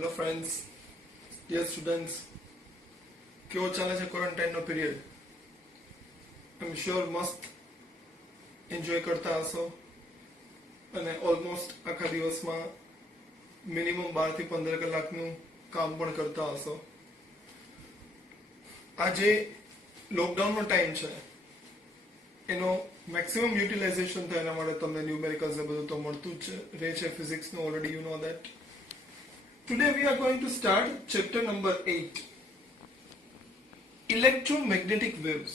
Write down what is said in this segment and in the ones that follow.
Hello friends, dear students, કેવો ચાલે છે ક્વોરન્ટાઇન નો પીરિયડ? આઈ એમ શ્યોર મસ્ત એન્જોય કરતા હશો અને ઓલમોસ્ટ આખા દિવસમાં મિનિમમ 12 થી 15 કલાકનું કામ પણ કરતા હશો. આ જે લોકડાઉનનો ટાઈમ છે એનો મેક્સિમમ યુટિલાઇઝેશન થાય એના માટે તમને ન્યુમેરિકલ્સ ને બધું તો મળતું જ રહે છે ફિઝિક્સનું. Already you know that. Today we are going to start chapter number 8, electromagnetic waves.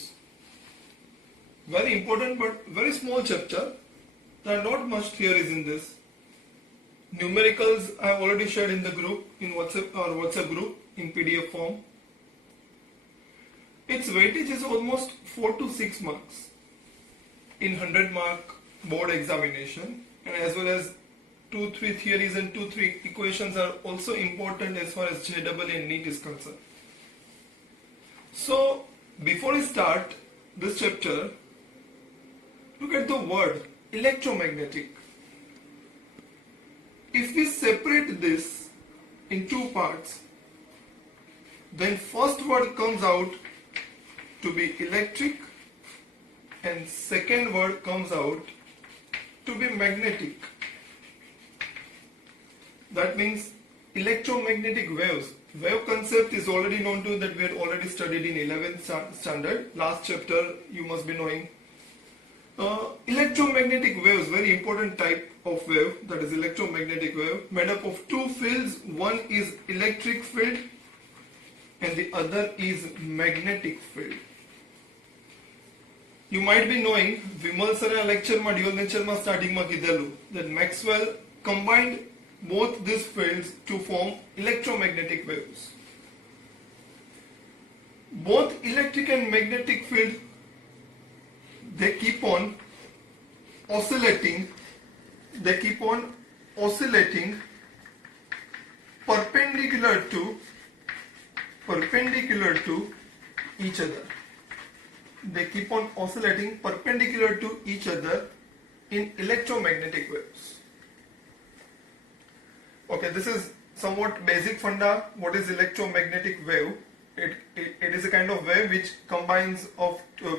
Very important but very small chapter. There are not much theories in this. Numericals I have already shared in the group, in WhatsApp group in PDF form. Its weightage is almost 4 to 6 marks in 100 mark board examination, and as well as 2-3 theories and 2-3 equations are also important as far as JEE and NEET is concerned. So before we start this chapter, look at the word electromagnetic. If we separate this in two parts, then first word comes out to be electric and second word comes out to be magnetic. That means electromagnetic waves. Wave concept is already known to you, that we had already studied in 11th standard. Last chapter you must be knowing. Electromagnetic waves, very important type of wave, that is electromagnetic wave, made up of two fields. One is electric field and the other is magnetic field. You might be knowing, Vimal sir lecture ma dual nature ma starting ma kidelu that Maxwell combined both these fields to form electromagnetic waves. Both electric and magnetic field, they keep on oscillating perpendicular to each other. They keep on oscillating perpendicular to each other in electromagnetic waves. Okay, this is somewhat basic funda. What is electromagnetic wave? It is a kind of wave which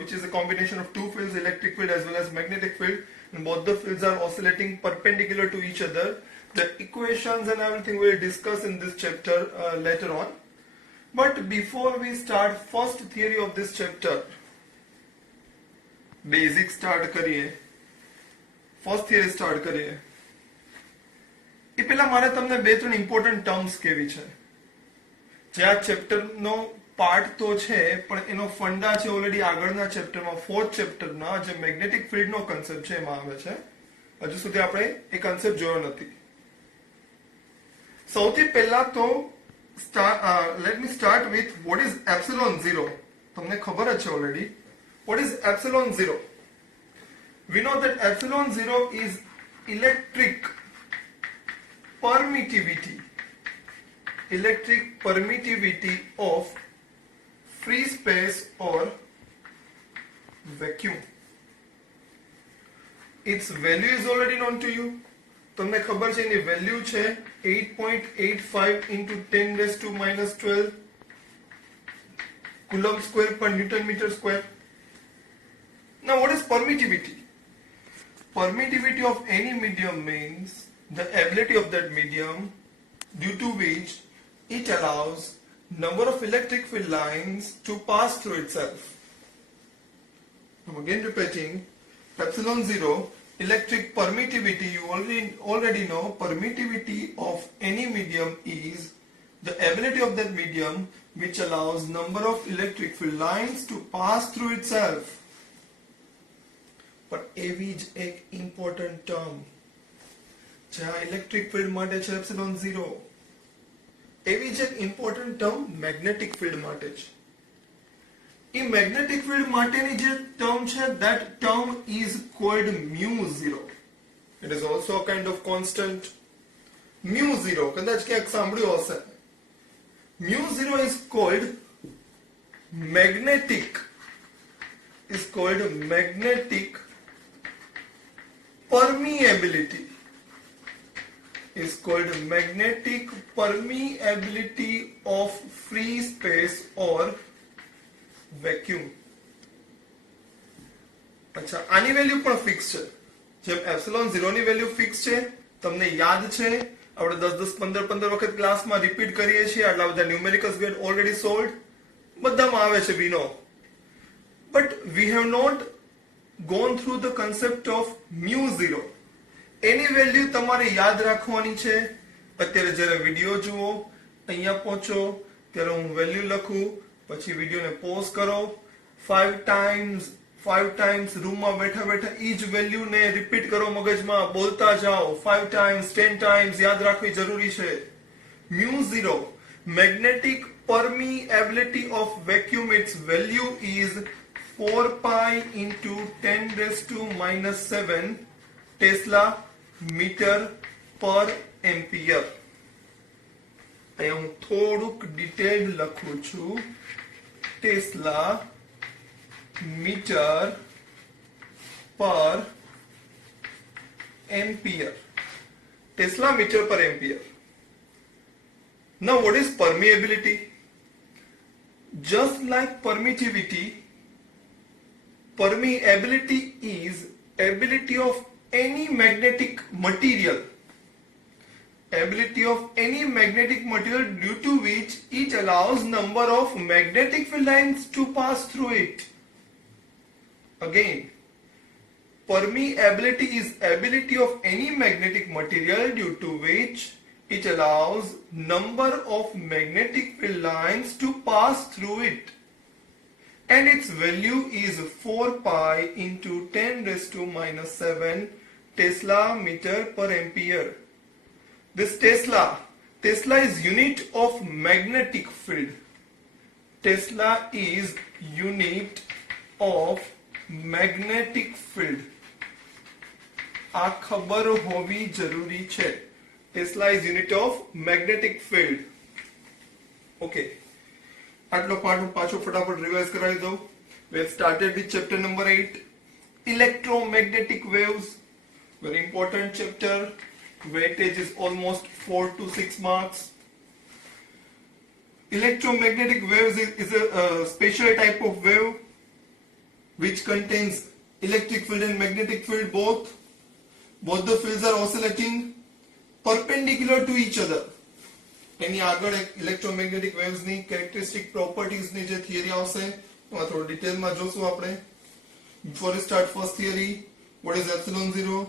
which is a combination of two fields, electric field as well as magnetic field, and both the fields are oscillating perpendicular to each other. The equations and everything we'll discuss in this chapter later on. But before we start first theory of this chapter, basic start करिए, first theory start करिए. એ પહેલા મારે તમને બે ત્રણ important terms કેવી છે જે આ ચેપ્ટરનો પાર્ટ તો છે પણ એનો ફંડા છે ઓલરેડી આગળના ચેપ્ટરમાં, ફોર્થ ચેપ્ટરના જે મેગ્નેટિક ફિલ્ડનો કન્સેપ્ટ છે એમાં આવે છે. હજુ સુધી આપણે એ કન્સેપ્ટ જોયો નથી. સૌથી પહેલા તો let me start with what is epsilon 0. તમને ખબર જ છે already. What is epsilon 0? We know that epsilon 0 is electric permittivity of free space or vacuum. Its value is already known to you. તમને ખબર છે એની વેલ્યુ છે 8.85 into 10 raised to minus 12 coulomb square per Newton meter square. Now what is permittivity? Permittivity of any medium means the ability of that medium due to which it allows number of electric field lines to pass through itself. I'm again repeating, epsilon 0, electric permittivity, you already know permittivity of any medium is the ability of that medium which allows number of electric field lines to pass through itself. પણ એવી જ એક important term જે આ electric field માટે છે એપ્સિલોન 0, એવી જ એક ઇમ્પોર્ટન્ટ ટર્મ મેગ્નેટિક ફિલ્ડ માટે છે. એ મેગ્નેટિક ફિલ્ડ માટેની જે ટર્મ છે that term is called mu0. It is also a kind of constant. mu0 કદાચ ક્યાંક સાંભળ્યું હશે. mu0 is called magnetic permeability. is called magnetic permeability of free space or vacuum. અચ્છા, આની વેલ્યુ પણ ફિક્સ છે. જેમ એપ્સિલોન 0 ની વેલ્યુ ફિક્સ છે, તમને યાદ છે આપણે 10 10 15 15 વખત ક્લાસમાં રિપીટ કરીએ છીએ. આટલા બધા numericals we had already solved, બધામાં આવે છે we know. But we have not gone through the concept of mu 0. એની વેલ્યુ તમારે યાદ રાખવાની છે. અત્યારે જ્યારે વિડિયો જુઓ, અહીંયા પહોંચો ત્યારે હું વેલ્યુ લખું, પછી વિડિયોને પોઝ કરો, 5 ટાઈમ્સ રૂમમાં બેઠા બેઠા ઈ જ વેલ્યુને રિપીટ કરો, મગજમાં બોલતા જાઓ. 5 ટાઈમ્સ 10 ટાઈમ્સ યાદ રાખવી જરૂરી છે. mu 0, magnetic permeability of vacuum, its value is 4 pi into 10 raised to minus 7 Tesla meter per ampere. અહીંયા હું થોડુંક ડિટેલ લખું છું. ટેસ્લા મીટર પર એમ્પિયર. ટેસ્લા મીટર પર ampere. Now what is permeability? Just like permittivity, permeability is ability of any magnetic material due to which it allows number of magnetic field lines to pass through it. Again, permeability is ability of any magnetic material due to which it allows number of magnetic field lines to pass through it. And its value is 4 pi into 10 raised to minus 7 Tesla meter per ampere. This Tesla is unit of magnetic field. Tesla is unit of magnetic field. આ ખબર હોવી જરૂરી છે. Tesla is unit of magnetic field. Okay. આટલો પાઠ હું પાછો ફટાફટ રિવાઇઝ કરાવી દઉં. We have started with chapter number 8, electromagnetic waves. Very important chapter. Weightage is almost 4 to 6 marks. Electromagnetic waves is a special type of wave which contains electric field and magnetic field both. Both the fields are oscillating perpendicular to each other. એની આગળ એક electromagnetic waves ની characteristic properties ની જે થિયરી આવશે એમાં થોડું ડિટેલમાં જોશું આપણે. Before we start first theory, what is epsilon 0?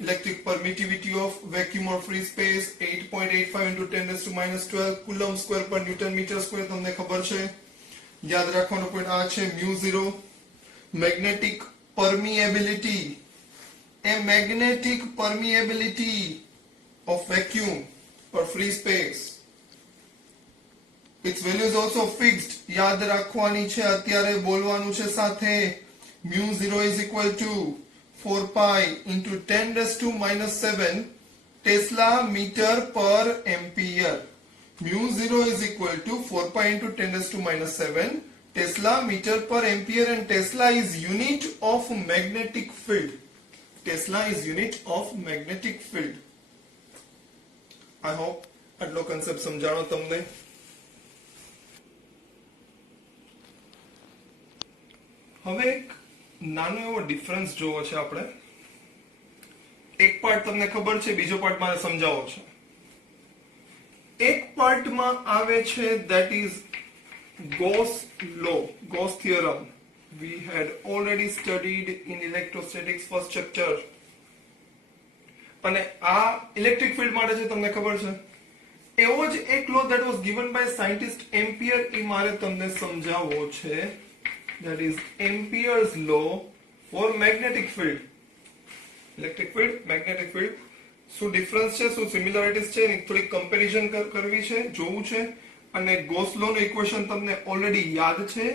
Electric permittivity of vacuum or free space, 8.85 into 10 raised to minus 12 coulomb square per newton meter square. તમને ખબર છે. યાદ રાખવાનો પોઈન્ટ આ છે mu 0. Magnetic permeability, a magnetic permeability of vacuum or free space. Its value is also fixed. યાદ રાખવાની છે, અત્યારે બોલવાનું છે સાથે. mu 0 is equal to 4 pi into 10 raised to minus 7 Tesla meter per ampere. Mu 0 is equal to 4 pi into 10 raised to minus 7 Tesla meter per ampere, and Tesla is unit of magnetic field. Tesla is unit of magnetic field. I hope આટલો concept સમજાણો તમને. હવે એક નાનો એવો ડિફરન્સ જોવો છે આપણે. એક પાર્ટ તમને ખબર છે, બીજો પાર્ટ મારે સમજાવવો છે. એક પાર્ટમાં આવે છે that is Gauss law, Gauss theorem. We had already studied in electrostatics first chapter. અને આ ઇલેક્ટ્રિક ફિલ્ડ માટે છે, તમને ખબર છે. એવો જ એક લો that was given by scientist Ampere, એ મારે તમને સમજાવવો છે. That is Ampere's law for magnetic field. Electric field, magnetic field. શું ડિફરન્સ છે, શું સિમિલારિટીઝ છે, એની થોડી કમ્પેરિઝન કરવી છે, જોવું છે. અને ગોસ લો નું ઇક્વેશન તમને ઓલરેડી યાદ છે,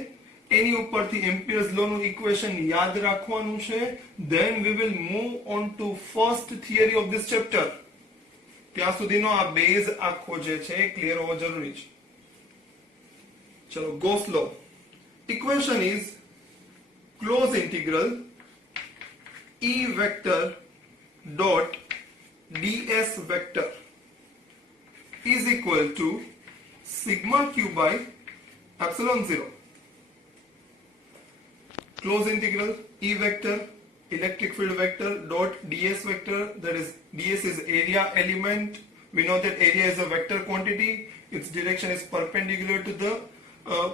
એની ઉપરથી એમ્પિયર્સ લો નું ઇક્વેશન યાદ રાખવાનું છે. Then we will move on to first theory of this chapter. ત્યાં સુધીનો આ બેઝ આખો જે છે ક્લિયર હોવો જરૂરી છે. ચલો, Gauss law equation is close integral E vector dot ds vector. is equal to sigma q by epsilon 0. Close integral E vector electric field vector dot ds vector, that is ds is area element. We know that area is a vector quantity, its direction is perpendicular to the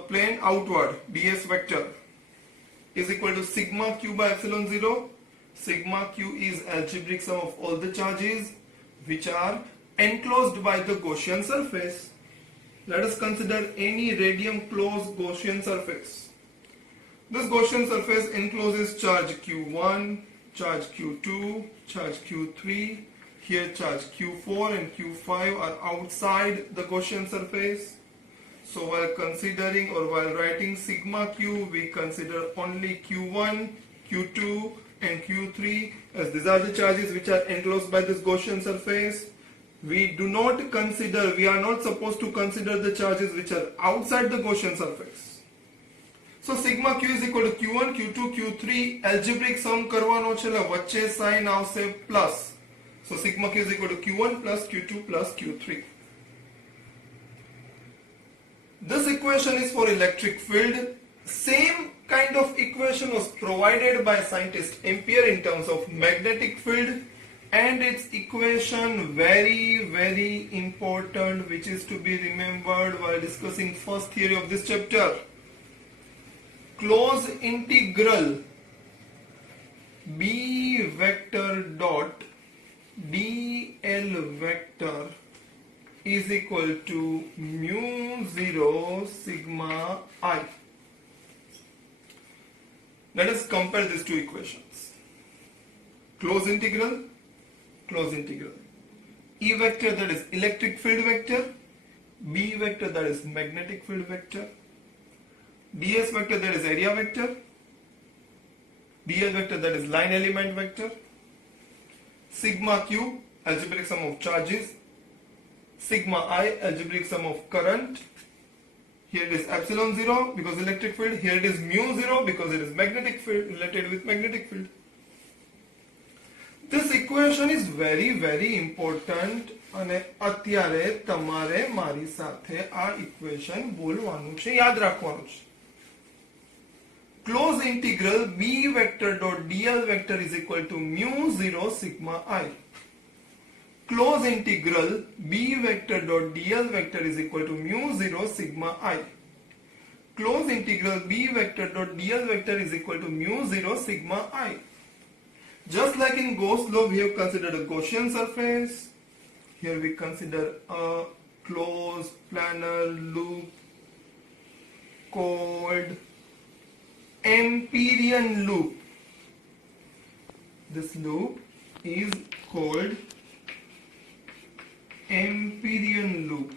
plane outward. Ds vector is equal to sigma q by epsilon 0. Sigma q is algebraic sum of all the charges which are enclosed by the Gaussian surface. Let us consider any radium closed Gaussian surface. This Gaussian surface encloses charge q1, charge q2, charge q3. Here charge q4 and q5 are outside the Gaussian surface. So while considering or while writing sigma q, we consider only q1, q2 and q3, as these are the charges which are enclosed by this Gaussian surface. We are not supposed to consider the charges which are outside the Gaussian surface. So sigma q is equal to q1, q2, q3 algebraic sum કરવાનો છે, એટલે વચ્ચે સાઇન આવશે plus. So sigma q is equal to q1 plus q2 plus q3. This equation is for electric field. Same kind of equation was provided by scientist Ampere in terms of magnetic field, and its equation very important, which is to be remembered while discussing first theory of this chapter. Close integral B vector dot dl vector is equal to mu 0 sigma I. Let us compare these two equations. Close integral E vector, that is electric field vector, B vector, that is magnetic field vector, ds vector, that is area vector, dl vector, that is line element vector, sigma q algebraic sum of charges, sigma I algebraic sum of current. Here it is epsilon 0 because electric field, here it is mu 0 because it is magnetic field, related with magnetic field. This equation is very important, અને અત્યારે તમારે મારી સાથે આ ઇક્વેશન બોલવાનું છે, યાદ રાખવાનું છે. Close integral B vector dot dl vector is equal to mu 0 sigma I. Close integral B vector dot dl vector is equal to mu 0 sigma I. Close integral B vector dot dl vector is equal to mu 0 sigma I. Just like in Gauss law, we have considered a Gaussian surface. Here we consider a closed planar loop called Amperian loop. This loop is called Amperian loop.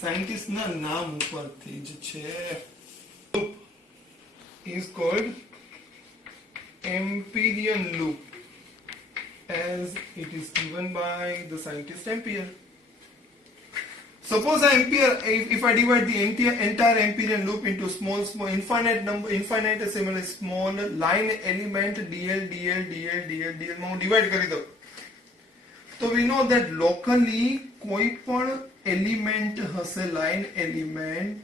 Scientist na naam uparthi જ છે. Loop is called Amperian loop, as it is given by the scientist Ampere. Suppose if I divide the entire Amperian loop into small infinitesimally small line element dl માં divide કરી દઉં, તો we know that locally કોઈ પણ element હશે line element,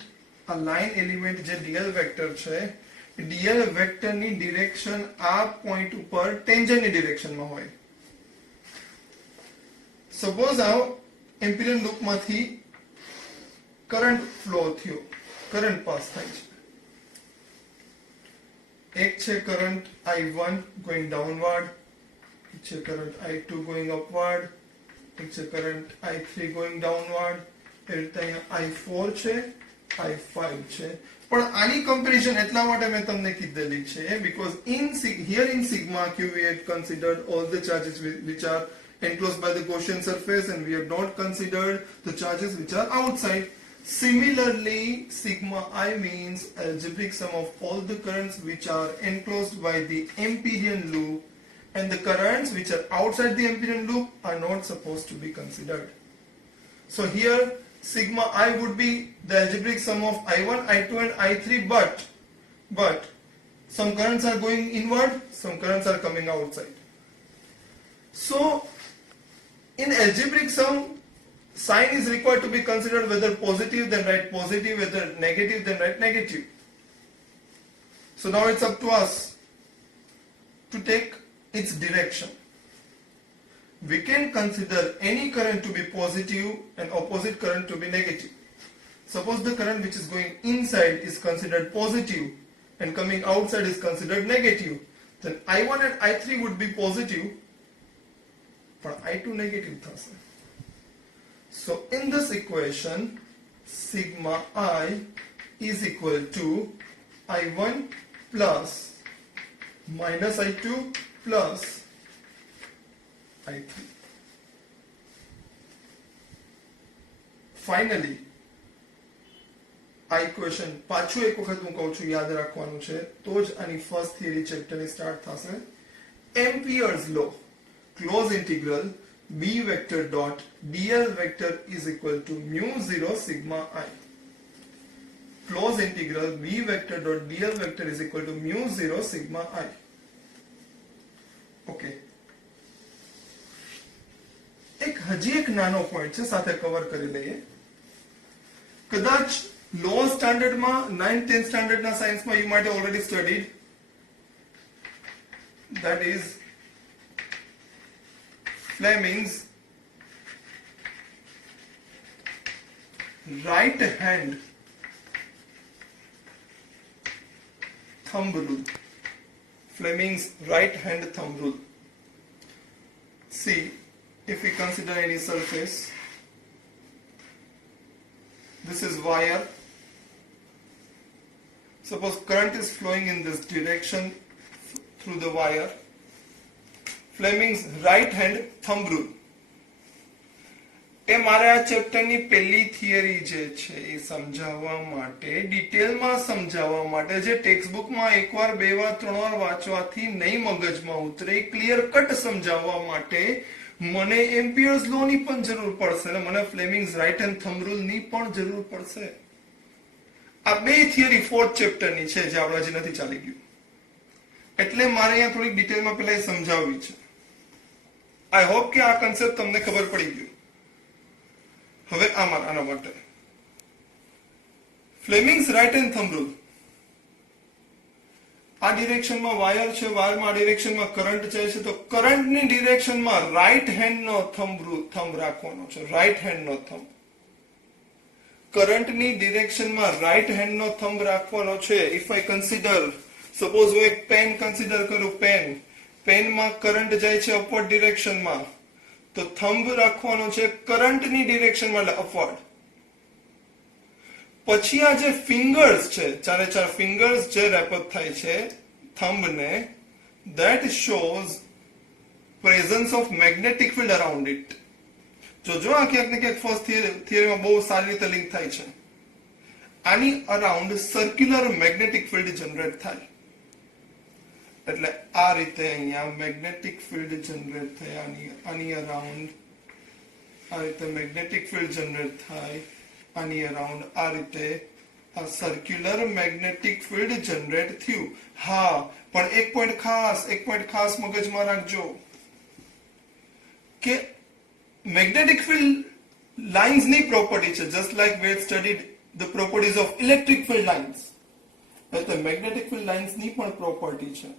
આ line element જે dl vector છે, dl vector ની direction આ point ઉપર tangent ની direction માં હોય. Suppose આ Amperian loop માંથી કરંટ ફ્લો થયો, કરંટ પાસ થાય છે. એક છે કરંટ I1 going downward, એક છે કરંટ I2 going upward, એક છે કરંટ I3 going downward, એ રીતે અહીંયા I4 છે, I5 છે. પણ આની કમ્પેરિઝન એટલા માટે મેં તમને કીધેલી છે because here in sigma q we had considered all the charges which are enclosed by the Gaussian surface, and we have not considered the charges which are outside. Similarly, sigma I means algebraic sum of all the currents which are enclosed by the Amperian loop, and the currents which are outside the Amperian loop are not supposed to be considered. So here sigma I would be the algebraic sum of I1, I2 and I3, but some currents are going inward, some currents are coming outside. So in algebraic sum, sign is required to be considered, whether positive then write positive, whether negative then write negative. So now it's up to us to take its direction. We can consider any current to be positive and opposite current to be negative. Suppose the current which is going inside is considered positive and coming outside is considered negative. Then I1 and I3 would be positive, but I2 negative thase. So in this equation, sigma I is equal to I1 plus minus I2 plus I3. Finally, આ ઇક્વેશન પાછું એક વખત હું કહું છું, યાદ રાખવાનું છે, તો જ આની ફર્સ્ટ થિયરી ચેપ્ટરની સ્ટાર્ટ થશે. Ampere's law, close integral b vector dot dl vector is equal to mu 0 sigma I. Close integral b vector dot dl vector is equal to mu 0 sigma I. Okay, હજી એક નાનો પોઈન્ટ છે, સાથે કવર કરી લઈએ. કદાચ લોઅર સ્ટાન્ડર્ડમાં 9th 10th સ્ટાન્ડર્ડના સાયન્સમાં you might have already studied, that is Fleming's right hand thumb rule. Fleming's right hand thumb rule. See, if we consider any surface, this is wire. Suppose current is flowing in this direction through the wire. Fleming's right hand thumb rule. એ મારે આ ચેપ્ટરની પહેલી થિયરી જે છે એ સમજાવવા માટે, ડિટેલમાં સમજાવવા માટે, જે ટેક્સ્ટ બુકમાં એકવાર બે વાર ત્રણ વાર વાંચવાથી નહીં મગજમાં ઉતરે, ક્લિયર કટ સમજાવવા માટે મને એમ્પિયર્સ લો ની પણ જરૂર પડશે અને મને ફ્લેમિંગ્સ રાઇટ હેન્ડ થંબ રૂલ ની પણ જરૂર પડશે. આ બે થિયરી ફોર્થ ચેપ્ટર ની છે જે આપણે હજી નથી ચાલી ગયું, એટલે મારે અહીંયા થોડીક ડિટેલમાં પહેલા એ સમજાવવી છે. આઈ હોપ કે આ કન્સેપ્ટ તમને ખબર પડી ગયું. હવે આના માટે ફ્લેમિંગ્સ રાઇટ હેન્ડ થંબ રૂલ. આ ડિરેક્શનમાં વાયર છે, વાયરમાં આ ડિરેક્શનમાં કરંટ જાય છે, તો કરંટની ડિરેક્શનમાં રાઈટ હેન્ડનો થંબ રાખવાનો છે. રાઈટ હેન્ડનો થંબ કરંટની ડિરેક્શનમાં રાઈટ હેન્ડનો થંબ રાખવાનો છે. ઇફ આઈ કન્સિડર, સપોઝ હું એક પેન કન્સિડર કરું, પેનમાં કરંટ જાય છે અપવર્ડ ડિરેક્શનમાં, તો થંબ રાખવાનો છે કરંટની ડિરેક્શનમાં, એટલે અપવર્ડ. પછી આ જે ફિંગર્સ છે, ચારે ચાર ફિંગર્સ જે રેપ અપ થાય છે થંબને, that shows presence of magnetic field around it. જો આ ક્યાંક ને ક્યાંક ફર્સ્ટ થિયરીમાં બહુ સારી રીતે લિંક થાય છે. આની around circular magnetic field generate થાય. એટલે આ રીતે અહીંયા મેગ્નેટિક ફિલ્ડ જનરેટ થાય, આની અરાઉન્ડ આ રીતે મેગ્નેટિક ફિલ્ડ જનરેટ થાય, આની અરાઉન્ડ આ રીતે આ સર્ક્યુલર મેગ્નેટિક ફિલ્ડ જનરેટ થયું. હા, પણ એક પોઈન્ટ ખાસ મગજમાં રાખજો કે મેગ્નેટિક ફિલ્ડ લાઇન્સ ની પ્રોપર્ટી છે, just like we had studied the properties of electric field lines. એટલે મેગ્નેટિક ફિલ્ડ લાઇન્સ ની પણ પ્રોપર્ટી છે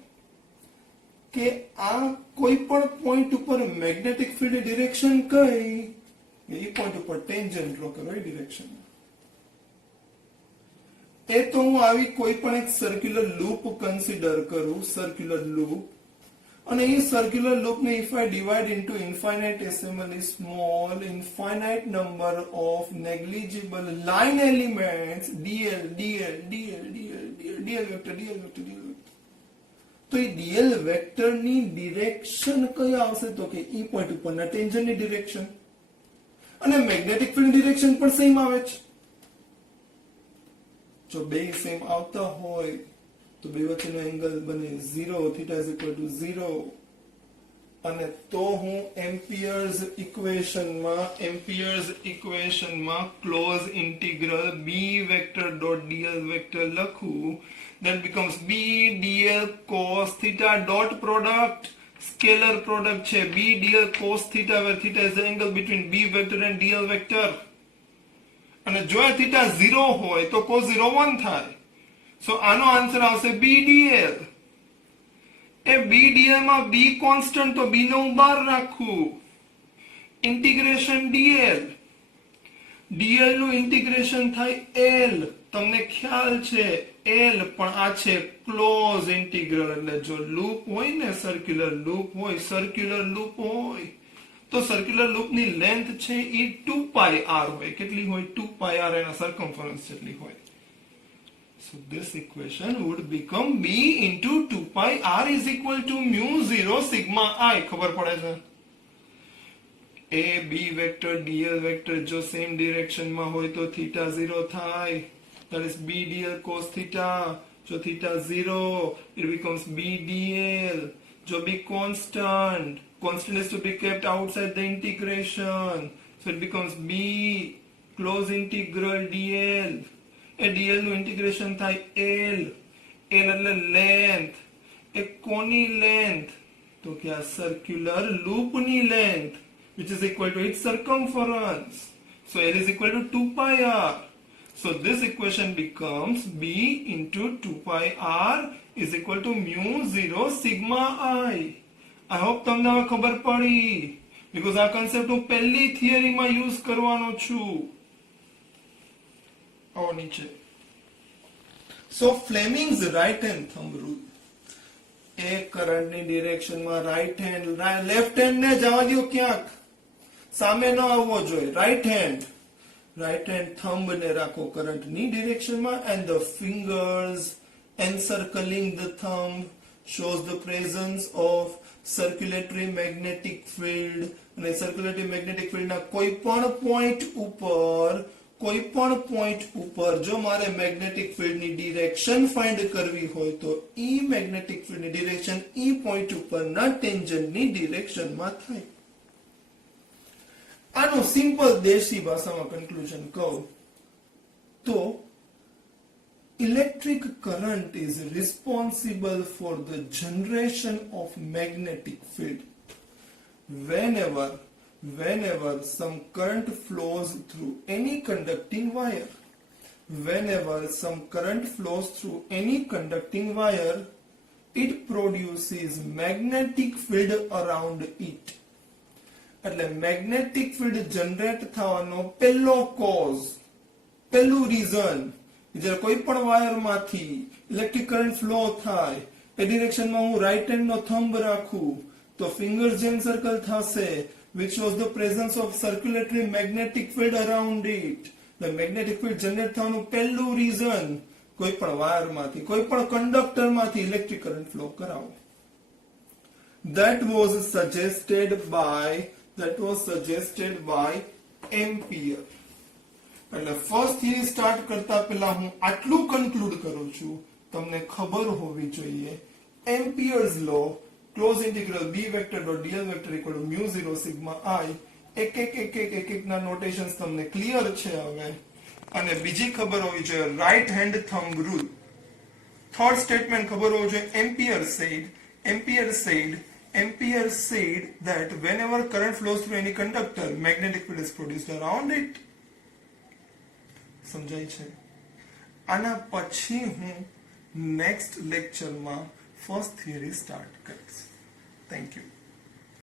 કે આ કોઈ પણ પોઈન્ટ ઉપર મેગ્નેટિક ફિલ્ડ ડિરેક્શન કઈ, એ પોઈન્ટ ઉપર ટેન્જન્ટ લો કરો એ ડિરેક્શન. એ તો હું આવી કોઈ પણ એક સર્ક્યુલર લૂપ કન્સિડર કરું, સર્ક્યુલર લૂપ, અને એ સર્ક્યુલર લૂપને if I divide into infinitesimally small infinite number of negligible line elements, dl dl dl dl dl vector dl vector dl vector, તો એ dl વેક્ટરની ડિરેક્શન કઈ આવશે? તો કે ઈ પોઈન્ટ ઉપરના ટેન્જન્ટની ડિરેક્શન. અને મેગ્નેટિક ફિલ્ડ ડિરેક્શન પણ સેમ આવે છે. જો બે સેમ આવતા હોય તો બે વચ્ચેનો એંગલ બને 0, θ is equal to 0. અને તો હું એમ્પિયર્સ ઇક્વેશનમાં close integral b vector dot dl vector લખું, that becomes b dl cos theta dot product scalar product છે b dl cos theta where theta is the angle between b vector and dl vector. અને જો આ થીટા 0 હોય તો cos 0 1 થાય. સો આનો આન્સર આવશે b dl. એ b dl માં b કોન્સ્ટન્ટ તો b ને હું બહાર રાખું. Integration dl. dl નું ઇન્ટિગ્રેશન થાય l. તમને ખ્યાલ છે l પણ આ છે ક્લોઝ ઇન્ટિગ્રલ, એટલે જો લૂપ હોય ને સર્ક્યુલર લૂપ હોય તો સર્ક્યુલર લૂપ ની લેન્થ છે એ 2 પાઈ r હોય. કેટલી હોય? 2 પાઈ r એના સર્કમફરન્સ જેટલી હોય. So this equation would become b into 2 pi r is equal to mu 0 sigma I. ખબર પડે છે? a b vector dl vector જો સેમ ડિરેક્શન માં હોય તો theta 0 થાય. That is b dl cos theta. So theta 0, it becomes b dl. So b constant is to be kept outside the integration. So it becomes b close integral dl. A dl નું integration થાય l. l એટલે length. એ કોની length? તો કે આ circular loop ની length, which is equal to its circumference. So l is equal to 2 pi r. So this equation becomes b into 2 pi r is equal to mu 0 sigma I. I hope તમને હવે ખબર પડી, because આ concept હું પહેલી theory માં use કરવાનો છું. આવો નીચે. So Fleming's right hand thumb rule. એ કરંટ ની ડિરેક્શન માં રાઈટ હેન્ડ, લેફ્ટ હેન્ડ ને જવા દો ક્યાંક, સામે ન આવવો જોઈએ. રાઈટ હેન્ડ થંબ ને રાખો કરંટ ની ડિરેક્શન માં, and the fingers encircling the thumb shows the presence of circulatory magnetic field. અને circulatory magnetic field ના કોઈ પણ પોઈન્ટ ઉપર જો મારે મેગ્નેટિક ફિલ્ડ ની ડિરેક્શન ફાઇન્ડ કરવી હોય તો ઈ મેગ્નેટિક ફિલ્ડ ની ડિરેક્શન ઈ પોઈન્ટ ઉપરના ટેન્જન્ટ ની ડિરેક્શન માં થાય. આનો સિમ્પલ દેશી ભાષામાં કન્ક્લુઝન કહું તો electric current is responsible for the generation of magnetic field. Whenever some current flows through any conducting wire, it produces magnetic field around it. એટલે મેગ્નેટિક ફિલ્ડ જનરેટ થવાનો પહેલું રીઝન, જ્યારે કોઈ પણ વાયર માંથી ઇલેક્ટ્રિક કરંટ ફ્લો થાય, એ ડિરેક્શનમાં હું રાઈટ હેન્ડ નો થંબ રાખું તો ફિંગર્સ જેમ સર્કલ થશે, which shows the presence of circulatory magnetic field around it. The magnetic field generate થવાનું પહેલું રીઝન, કોઈ પણ વાયર માંથી, કોઈ પણ કંડક્ટર માંથી ઇલેક્ટ્રિક કરંટ ફ્લો કરાવો. That was suggested by Ampere. એટલે ફર્સ્ટ થિયરી સ્ટાર્ટ કરતા પહેલા હું આટલું કન્ક્લુડ કરું છું, તમને ખબર હોવી જોઈએ Ampere's law, close integral b vector dot dl vector equal to mu 0 sigma I. એક ના નોટેશન્સ તમને ક્લિયર છે હવે. અને બીજી ખબર હોવી જોઈએ right hand thumb rule. Third statement ખબર હોવું જોઈએ Ampere said that whenever current flows through any conductor, magnetic field is produced around it. સમજાય છે? આના પછી હું નેક્સ્ટ લેક્ચરમાં ફર્સ્ટ થિયરી સ્ટાર્ટ કરીશ. Thank you.